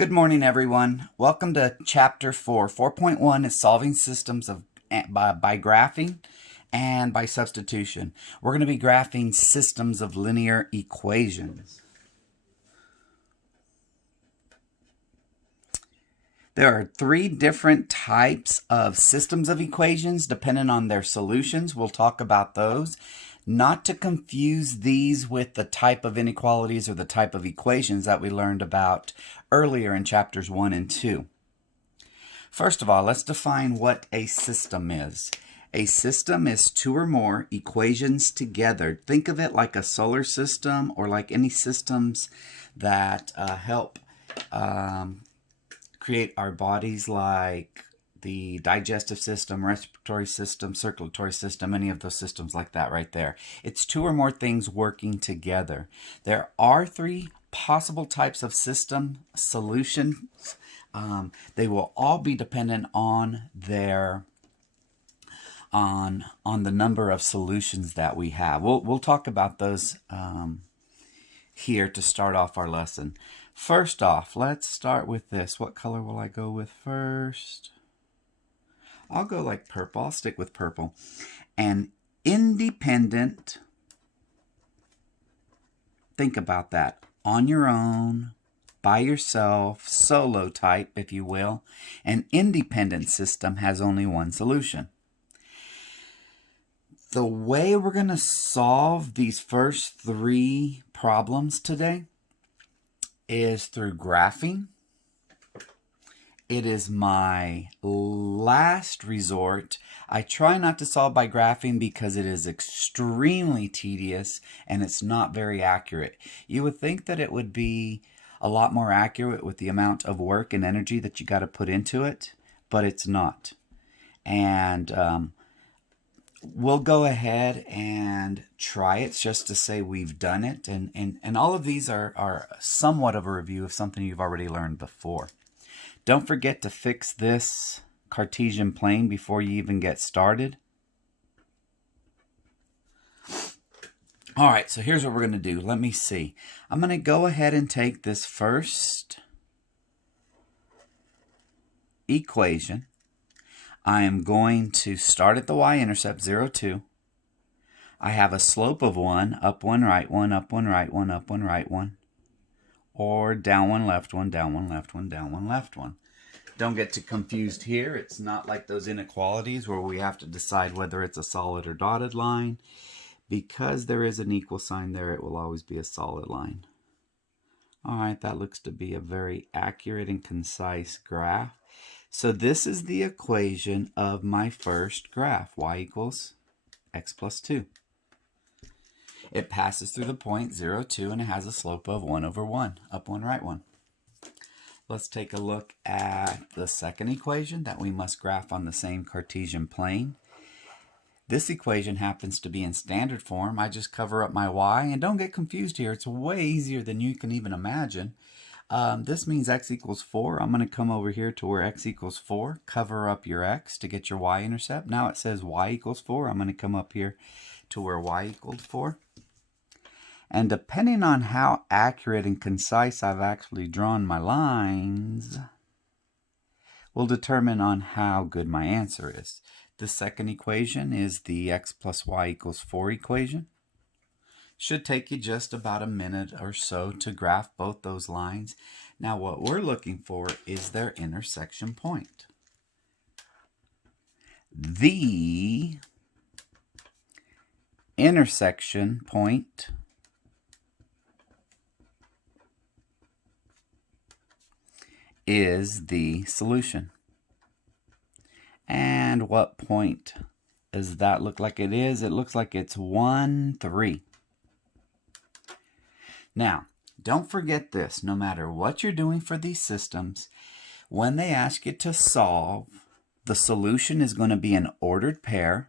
Good morning, everyone. Welcome to Chapter 4. 4.1 is solving systems by graphing and by substitution. We're going to be graphing systems of linear equations. There are three different types of systems of equations depending on their solutions. We'll talk about those. Not to confuse these with the type of inequalities or the type of equations that we learned about earlier in chapters 1 and 2. First of all, let's define what a system is. A system is two or more equations together. Think of it like a solar system or like any systems that help create our bodies, like the digestive system, respiratory system, circulatory system, any of those systems like that right there. It's two or more things working together. There are three possible types of system solutions. They will all be dependent on their on the number of solutions that we have. We'll talk about those here to start off our lesson. First off, let's start with this. What color will I go with first? I'll go like purple. I'll stick with purple. An independent, think about that, on your own, by yourself, solo type, if you will. An independent system has only one solution. The way we're going to solve these first three problems today is through graphing. It is my last resort. I try not to solve by graphing because it is extremely tedious and it's not very accurate. You would think that it would be a lot more accurate with the amount of work and energy that you got to put into it, but it's not. And we'll go ahead and try it just to say we've done it. And all of these are somewhat of a review of something you've already learned before. Don't forget to fix this Cartesian plane before you even get started. All right, so here's what we're going to do. Let me see. I'm going to go ahead and take this first equation. I am going to start at the y-intercept, 0, 2. I have a slope of 1, up 1, right 1, up 1, right 1, up 1, right 1. Or down 1, left 1, down 1, left 1, down 1, left 1. Don't get too confused here. It's not like those inequalities where we have to decide whether it's a solid or dotted line. Because there is an equal sign there, it will always be a solid line. All right, that looks to be a very accurate and concise graph. So this is the equation of my first graph, y equals x plus 2. It passes through the point 0, 2, and it has a slope of 1 over 1, up 1, right 1. Let's take a look at the second equation that we must graph on the same Cartesian plane. This equation happens to be in standard form. I just cover up my y, and don't get confused here. It's way easier than you can even imagine. This means x equals 4. I'm going to come over here to where x equals 4, cover up your x to get your y-intercept. Now it says y equals 4. I'm going to come up here to where y equals 4. And depending on how accurate and concise I've actually drawn my lines, will determine on how good my answer is. The second equation is the x plus y equals 4 equation. Should take you just about a minute or so to graph both those lines. Now what we're looking for is their intersection point. The intersection point is the solution. And what point does that look like it is? It looks like it's 1, 3. Now, don't forget this. No matter what you're doing for these systems, when they ask you to solve, the solution is going to be an ordered pair.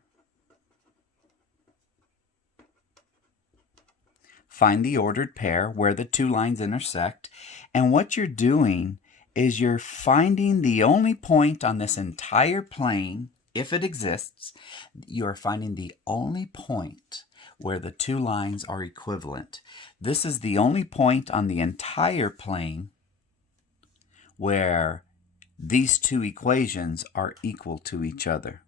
Find the ordered pair where the two lines intersect. And what you're doing is you're finding the only point on this entire plane, if it exists, you're finding the only point where the two lines are equivalent. This is the only point on the entire plane where these two equations are equal to each other.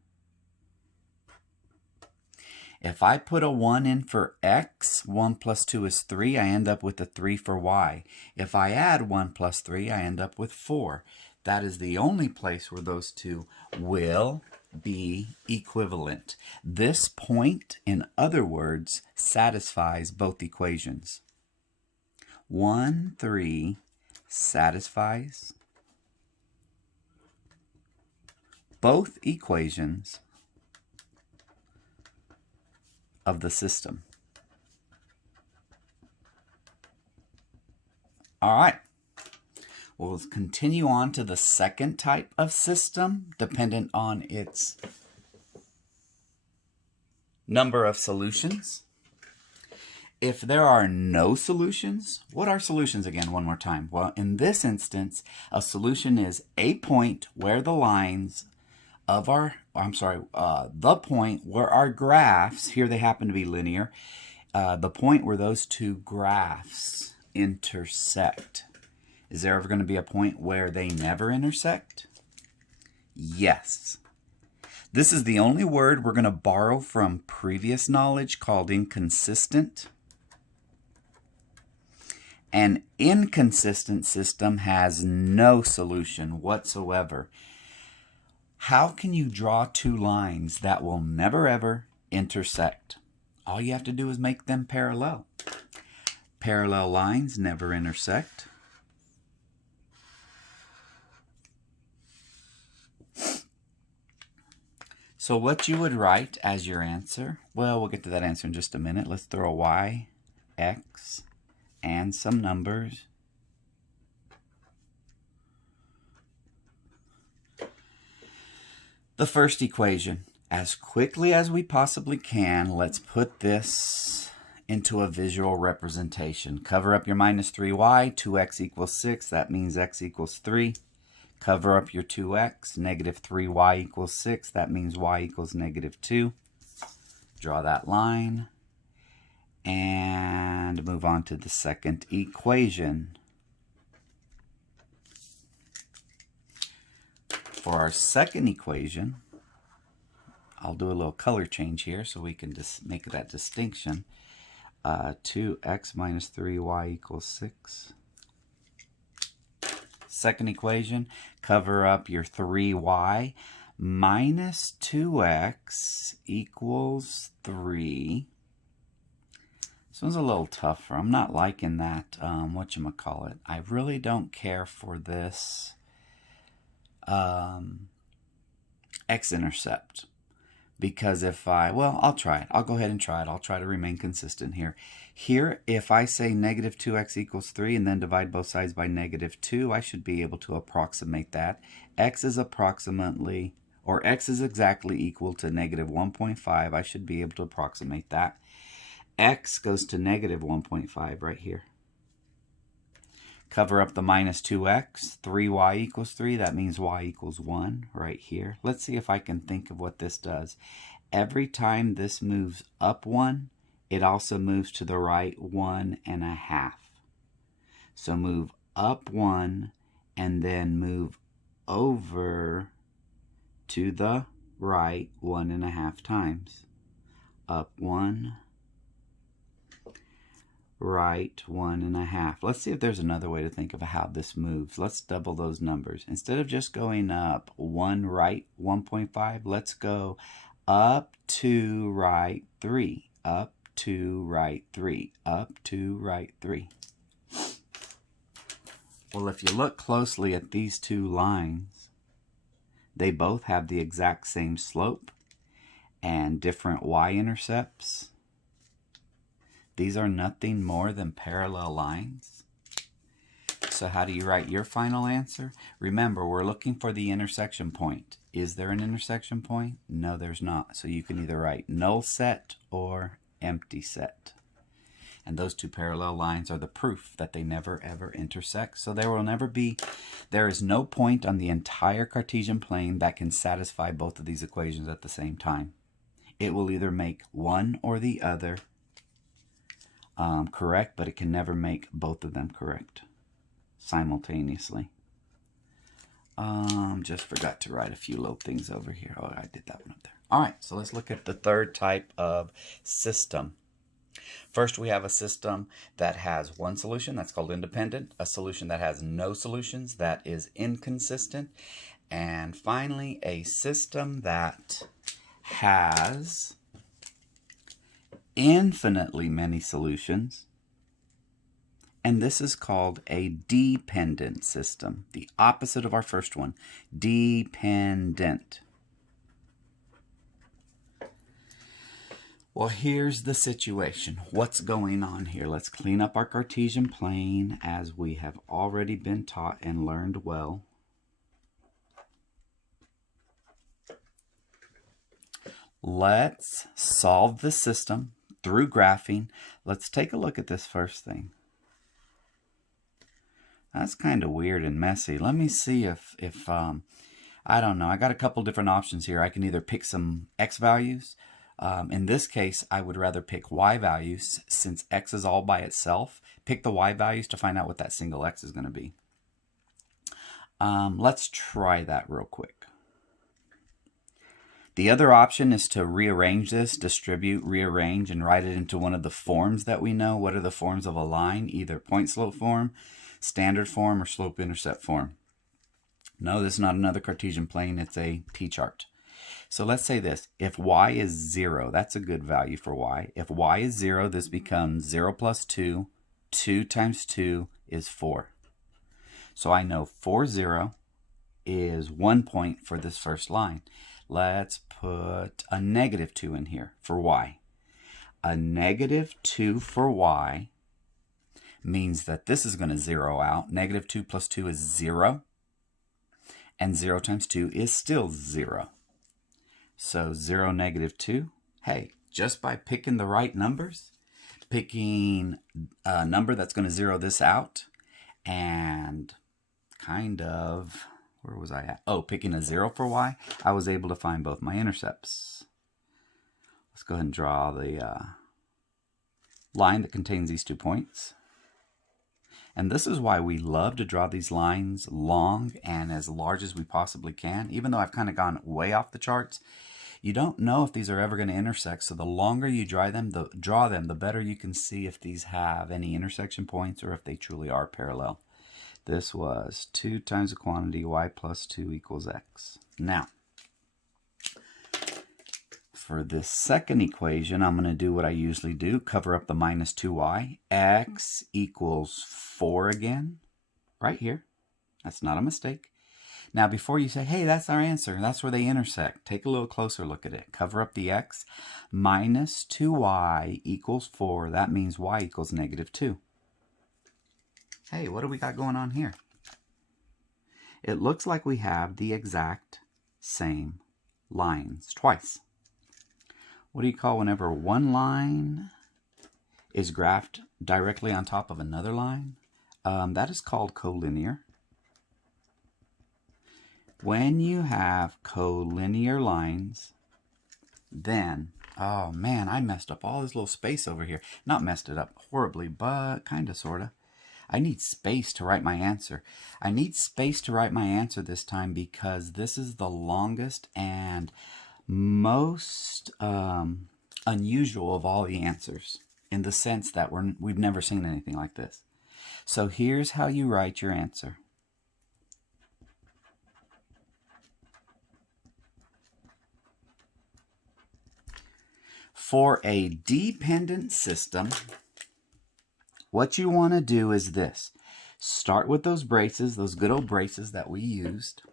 If I put a 1 in for x, 1 plus 2 is 3, I end up with a 3 for y. If I add 1 plus 3, I end up with 4. That is the only place where those two will be equivalent. This point, in other words, satisfies both equations. 1, 3 satisfies both equations of the system. All right. We'll continue on to the second type of system, dependent on its number of solutions. If there are no solutions, what are solutions again one more time? Well, in this instance, a solution is a point where the lines of our, the point where our graphs, here they happen to be linear, the point where those two graphs intersect. Is there ever going to be a point where they never intersect? Yes. This is the only word we're going to borrow from previous knowledge called inconsistent. An inconsistent system has no solution whatsoever. How can you draw two lines that will never ever intersect? All you have to do is make them parallel. Parallel lines never intersect. So what you would write as your answer, well, we'll get to that answer in just a minute. Let's throw a y, x, and some numbers. The first equation, as quickly as we possibly can, let's put this into a visual representation. Cover up your minus 3y, 2x equals 6, that means x equals 3. Cover up your 2x, negative 3y equals 6, that means y equals negative 2. Draw that line and move on to the second equation. For our second equation, I'll do a little color change here so we can just make that distinction. 2x minus 3y equals 6. Second equation, cover up your 3y minus 2x equals 3. This one's a little tougher. I'm not liking that, whatchamacallit. I really don't care for this x-intercept. Because if I'll try it. I'll go ahead and try it. I'll try to remain consistent here. Here, if I say negative 2x equals 3 and then divide both sides by negative 2, I should be able to approximate that. X is approximately, or x is exactly equal to negative 1.5. I should be able to approximate that. X goes to negative 1.5 right here. Cover up the minus 2x, 3y equals 3, that means y equals 1 right here. Let's see if I can think of what this does. Every time this moves up 1, it also moves to the right 1.5. So move up 1 and then move over to the right 1.5 times. Up 1, right 1.5. Let's see if there's another way to think of how this moves. Let's double those numbers. Instead of just going up 1 right 1.5, let's go up 2 right 3, up 2 right 3, up 2 right 3. Well, if you look closely at these two lines, they both have the exact same slope and different y-intercepts. These are nothing more than parallel lines. So how do you write your final answer? Remember, we're looking for the intersection point. Is there an intersection point? No, there's not. So you can either write null set or empty set. And those two parallel lines are the proof that they never ever intersect. So there is no point on the entire Cartesian plane that can satisfy both of these equations at the same time. It will either make one or the other correct, but it can never make both of them correct simultaneously. Just forgot to write a few little things over here. Oh, I did that one up there. All right, so let's look at the third type of system. First, we have a system that has one solution, that's called independent, a solution that has no solutions, that is inconsistent, and finally, a system that has infinitely many solutions, and this is called a dependent system, the opposite of our first one, dependent. Well, here's the situation. What's going on here? Let's clean up our Cartesian plane as we have already been taught and learned well. Let's solve the system through graphing. Let's take a look at this first thing. That's kind of weird and messy. Let me see if I don't know. I got a couple different options here. I can either pick some x values. In this case, I would rather pick y values since x is all by itself. Pick the y values to find out what that single x is going to be. Let's try that real quick. The other option is to rearrange this, distribute, rearrange, and write it into one of the forms that we know. What are the forms of a line? Either point-slope form, standard form, or slope-intercept form. No, this is not another Cartesian plane. It's a t-chart. So let's say this. If y is 0, that's a good value for y. If y is 0, this becomes 0 plus 2. 2 times 2 is 4. So I know 4, 0 is 1 point for this first line. Let's put a negative 2 in here for y. A negative 2 for y means that this is going to zero out. Negative 2 plus 2 is 0. And 0 times 2 is still 0. So 0, negative 2. Hey, just by picking the right numbers, picking a number that's going to zero this out, and kind of, where was I at? Oh, picking a 0 for y, I was able to find both my intercepts. Let's go ahead and draw the line that contains these 2 points. And this is why we love to draw these lines long and as large as we possibly can. Even though I've kind of gone way off the charts, you don't know if these are ever going to intersect. So the longer you draw them, the better you can see if these have any intersection points or if they truly are parallel. This was 2 times the quantity y plus 2 equals x. Now, for this second equation, I'm going to do what I usually do, cover up the minus 2y. X equals 4 again, right here. That's not a mistake. Now, before you say, hey, that's our answer, that's where they intersect, take a little closer look at it. Cover up the x. Minus 2y equals 4. That means y equals negative 2. Hey, what do we got going on here? It looks like we have the exact same lines twice. What do you call whenever one line is graphed directly on top of another line? That is called collinear. When you have collinear lines, then, oh man, I messed up all this little space over here. Not messed it up horribly, but kind of, sort of. I need space to write my answer. I need space to write my answer this time because this is the longest and most unusual of all the answers in the sense that we've never seen anything like this. So here's how you write your answer. For a dependent system, what you want to do is this. Start with those braces, those good old braces that we used.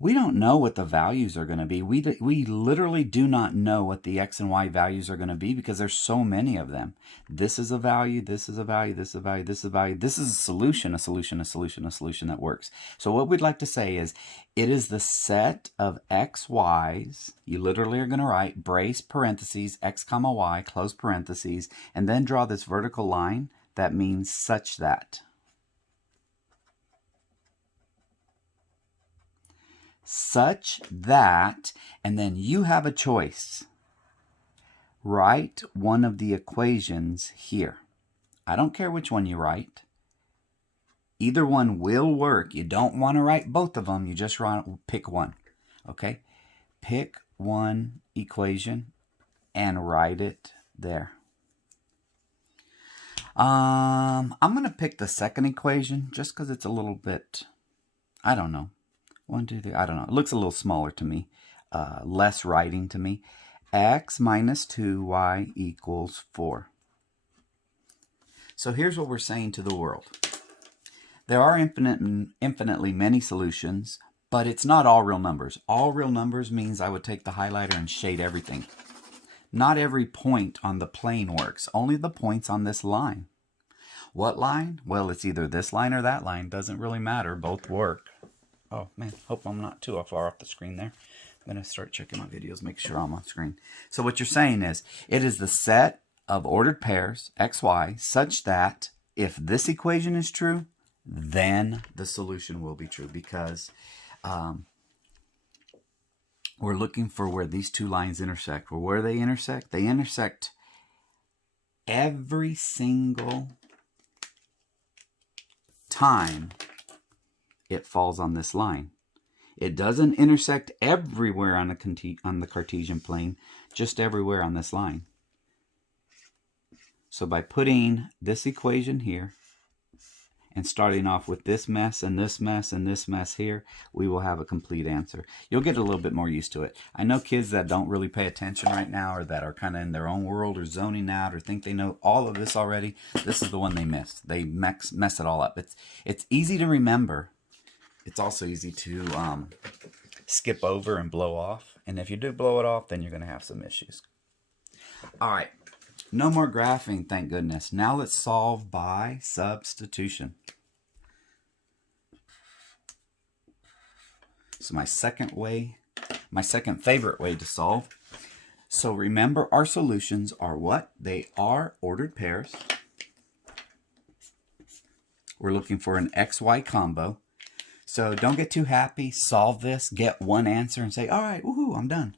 We don't know what the values are going to be. We literally do not know what the x and y values are going to be because there's so many of them. This is a value, this is a value, this is a value, this is a value. This is a solution, a solution, a solution, a solution that works. So what we'd like to say is it is the set of x, y's. You literally are going to write brace parentheses, x comma y, close parentheses, and then draw this vertical line that means such that. Such that, and then you have a choice. Write one of the equations here. I don't care which one you write. Either one will work. You don't want to write both of them. You just want to pick one. Okay? Pick one equation and write it there. I'm going to pick the second equation just because it's a little bit, I don't know. 1, 2, 3, I don't know. It looks a little smaller to me. Less writing to me. X minus 2y equals 4. So here's what we're saying to the world. There are infinitely many solutions, but it's not all real numbers. All real numbers means I would take the highlighter and shade everything. Not every point on the plane works, only the points on this line. What line? Well, it's either this line or that line. Doesn't really matter. Both work. Oh, man. Hope I'm not too far off the screen there. I'm going to start checking my videos, make sure I'm on screen. So what you're saying is, it is the set of ordered pairs, x, y, such that if this equation is true, then the solution will be true, because we're looking for where these two lines intersect. Well, where they intersect? They intersect every single time it falls on this line. It doesn't intersect everywhere on the Cartesian plane, just everywhere on this line. So by putting this equation here and starting off with this mess and this mess and this mess here, we will have a complete answer. You'll get a little bit more used to it. I know kids that don't really pay attention right now, or that are kind of in their own world or zoning out or think they know all of this already. This is the one they miss. They mess it all up. It's easy to remember. It's also easy to skip over and blow off. And if you do blow it off, then you're going to have some issues. All right. No more graphing, thank goodness. Now let's solve by substitution. So my second favorite way to solve. So remember, our solutions are what? They are ordered pairs. We're looking for an XY combo. So don't get too happy, solve this, get one answer and say, all right, woohoo, I'm done.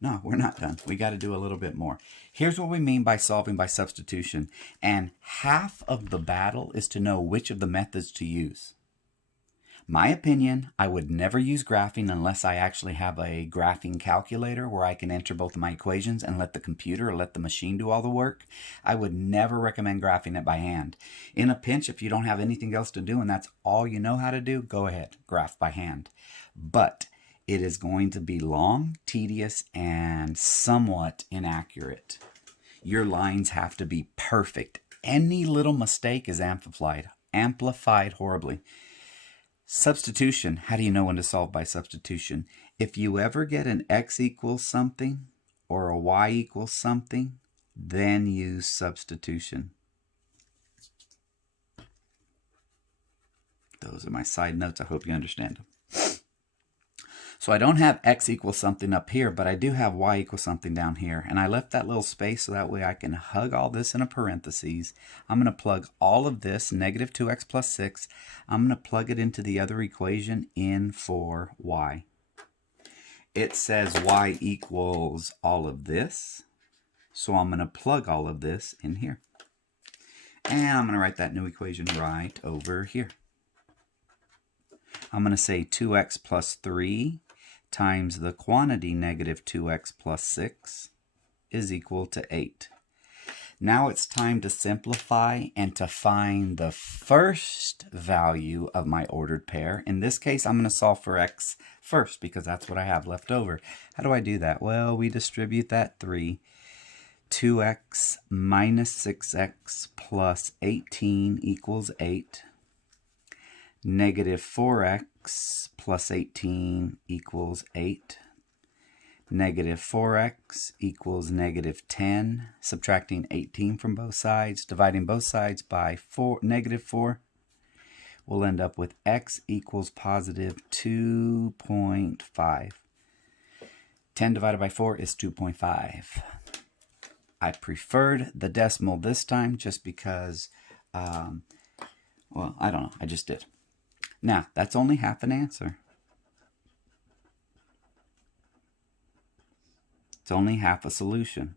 No, we're not done. We got to do a little bit more. Here's what we mean by solving by substitution. And half of the battle is to know which of the methods to use. My opinion, I would never use graphing unless I actually have a graphing calculator where I can enter both of my equations and let the computer or let the machine do all the work. I would never recommend graphing it by hand. In a pinch, if you don't have anything else to do and that's all you know how to do, go ahead, graph by hand. But it is going to be long, tedious, and somewhat inaccurate. Your lines have to be perfect. Any little mistake is amplified horribly. Substitution. How do you know when to solve by substitution? If you ever get an x equals something or a y equals something, then use substitution. Those are my side notes. I hope you understand them. So I don't have x equals something up here, but I do have y equals something down here. And I left that little space so that way I can hug all this in a parentheses. I'm going to plug all of this, negative 2x plus 6. I'm going to plug it into the other equation in for y. It says y equals all of this. So I'm going to plug all of this in here. And I'm going to write that new equation right over here. I'm going to say 2x plus 3 times the quantity negative 2x plus 6 is equal to 8. Now it's time to simplify and to find the first value of my ordered pair. In this case, I'm going to solve for x first because that's what I have left over. How do I do that? Well, we distribute that 3. 2x minus 6x plus 18 equals 8. Negative 4x plus 18 equals 8. Negative 4x equals negative 10. Subtracting 18 from both sides, dividing both sides by negative 4, we'll end up with x equals positive 2.5. 10 divided by 4 is 2.5. I preferred the decimal this time just because, well, I don't know. I just did. Now, that's only half an answer. It's only half a solution.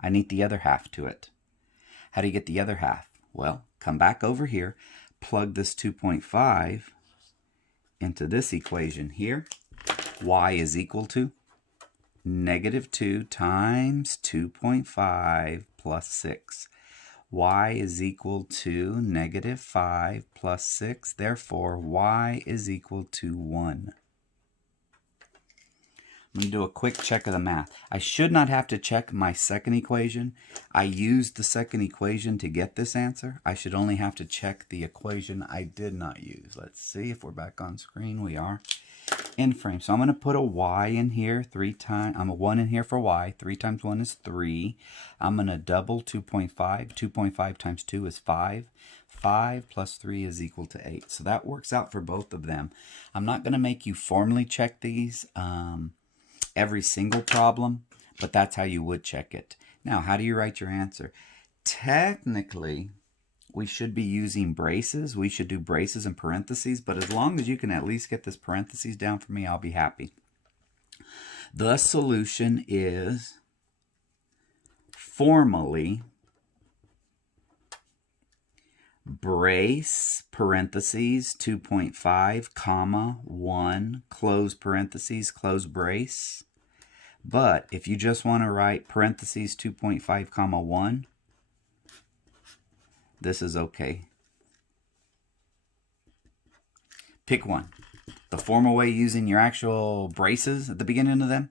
I need the other half to it. How do you get the other half? Well, come back over here, plug this 2.5 into this equation here. Y is equal to negative 2 times 2.5 plus 6. Y is equal to negative 5 plus 6. Therefore, Y is equal to 1. I'm going to do a quick check of the math. I should not have to check my second equation. I used the second equation to get this answer. I should only have to check the equation I did not use. Let's see if we're back on screen. We are in frame. So I'm going to put a y in here 3 times. I'm a 1 in here for y. 3 times 1 is 3. I'm going to double 2.5. 2.5 times 2 is 5. 5 plus 3 is equal to 8. So that works out for both of them. I'm not going to make you formally check these every single problem, but that's how you would check it. Now, how do you write your answer? Technically, we should be using braces. We should do braces and parentheses, but as long as you can at least get this parentheses down for me, I'll be happy. The solution is formally brace parentheses 2.5 comma 1 close parentheses close brace. But if you just want to write parentheses 2.5 comma 1, this is okay. Pick one. The formal way using your actual braces at the beginning of them,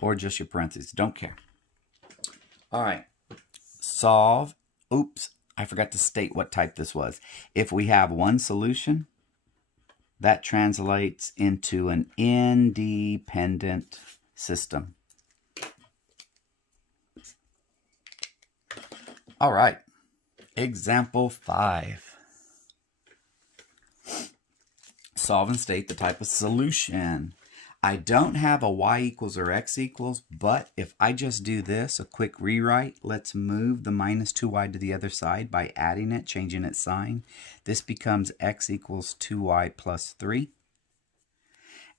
or just your parentheses. Don't care. All right. Solve. Oops. I forgot to state what type this was. If we have one solution, that translates into an independent system. All right. Example 5. Solve and state the type of solution. I don't have a y equals or x equals, but if I just do this, a quick rewrite, let's move the minus 2y to the other side by adding it, changing its sign. This becomes x equals 2y plus 3.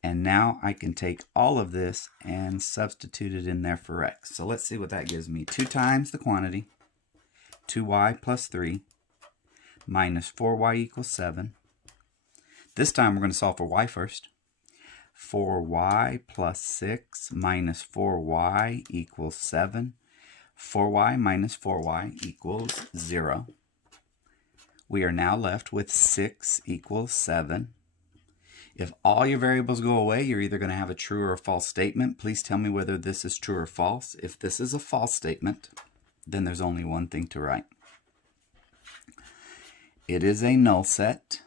And now I can take all of this and substitute it in there for x. So let's see what that gives me. 2 times the quantity, 2y plus 3, minus 4y equals 7. This time we're going to solve for y first. 4y plus 6 minus 4y equals 7. 4y minus 4y equals 0. We are now left with 6 equals 7. If all your variables go away, you're either going to have a true or a false statement. Please tell me whether this is true or false. If this is a false statement, then there's only one thing to write. It is a null set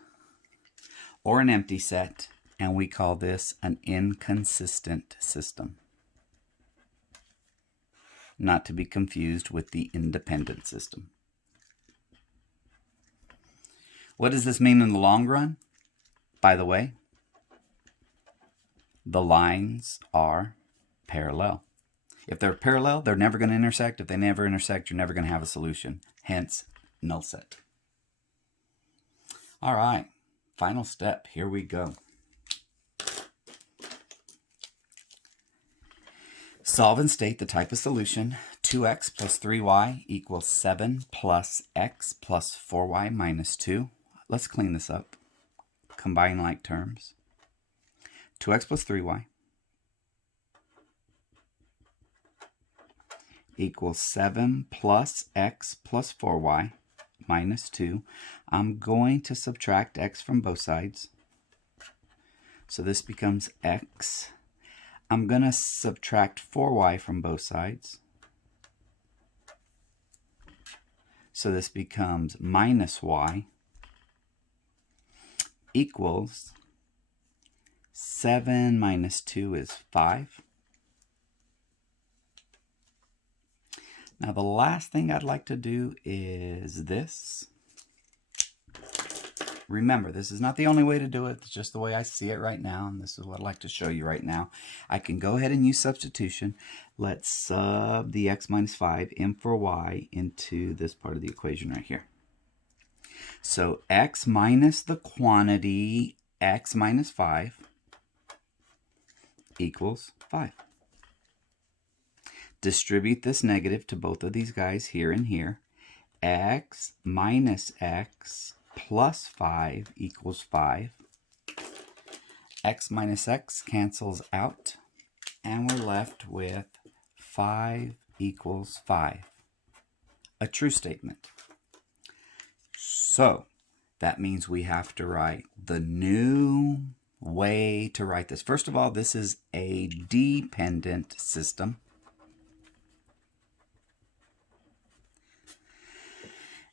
or an empty set, and we call this an inconsistent system. Not to be confused with the independent system. What does this mean in the long run? By the way, the lines are parallel. If they're parallel, they're never going to intersect. If they never intersect, you're never going to have a solution. Hence, null set. All right, final step. Here we go. Solve and state the type of solution. 2x plus 3y equals 7 plus x plus 4y minus 2. Let's clean this up. Combine like terms. 2x plus 3y equals 7 plus x plus 4y minus 2. I'm going to subtract x from both sides. So this becomes x. I'm going to subtract 4y from both sides. So this becomes minus y equals 7 minus 2 is 5. Now the last thing I'd like to do is this. Remember, this is not the only way to do it. It's just the way I see it right now, and this is what I'd like to show you right now. I can go ahead and use substitution. Let's sub the x minus 5 in for y into this part of the equation right here. So x minus the quantity x minus 5 equals 5. Distribute this negative to both of these guys here and here. X minus x plus 5 equals 5. X minus x cancels out, and we're left with 5 equals 5. A true statement. So that means we have to write the new way to write this. First of all, this is a dependent system.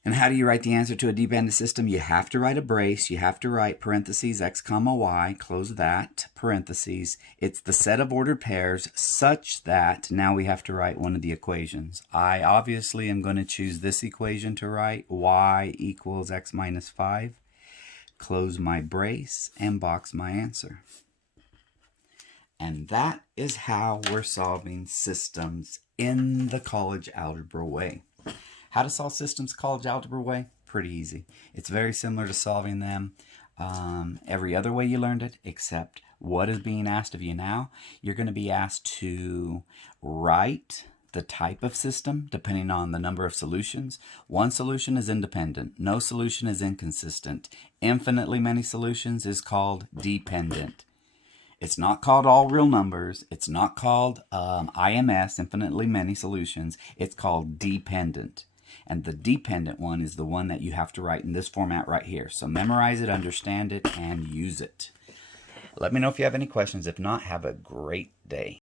And how do you write the answer to a dependent system? You have to write a brace. You have to write parentheses x comma y, close that, parentheses. It's the set of ordered pairs such that now we have to write one of the equations. I obviously am going to choose this equation to write, y equals x minus 5. Close my brace and box my answer. And that is how we're solving systems in the college algebra way. How to solve systems college algebra way? Pretty easy. It's very similar to solving them every other way you learned it, except what is being asked of you now. You're going to be asked to write the type of system depending on the number of solutions. One solution is independent. No solution is inconsistent. Infinitely many solutions is called dependent. It's not called all real numbers. It's not called IMS, infinitely many solutions. It's called dependent. And the dependent one is the one that you have to write in this format right here. So memorize it, understand it, and use it. Let me know if you have any questions. If not, have a great day.